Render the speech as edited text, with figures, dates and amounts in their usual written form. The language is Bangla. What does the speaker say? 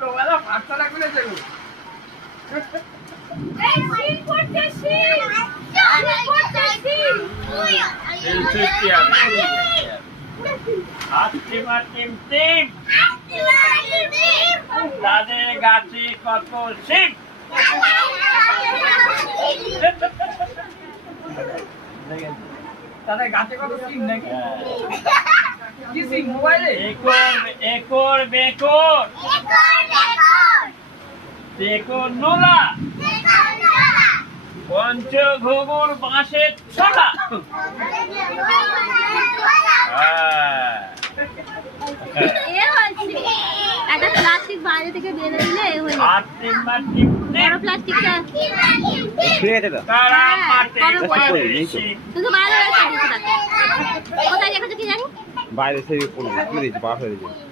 তোমরা ভাতটা খুলে দেবো এই সিন করতেছি তাদের গাছে কত সিম তাদের গাছে কত সিম নাকি কি সিম মোবাইলে একর বেকর বেকর নোলা পঞ্চ ঘুঘুর বাঁশের ছোলা একটা প্লাস্টিক বাইরে থেকে বের হইলে হয়ে বড় প্লাস্টিকটা শুধু বাইরে রয়েছে কোথায় রেখেছো কি জানি বাইরে থেকে খুলে দিয়েছি, বার হয়ে দিয়েছি।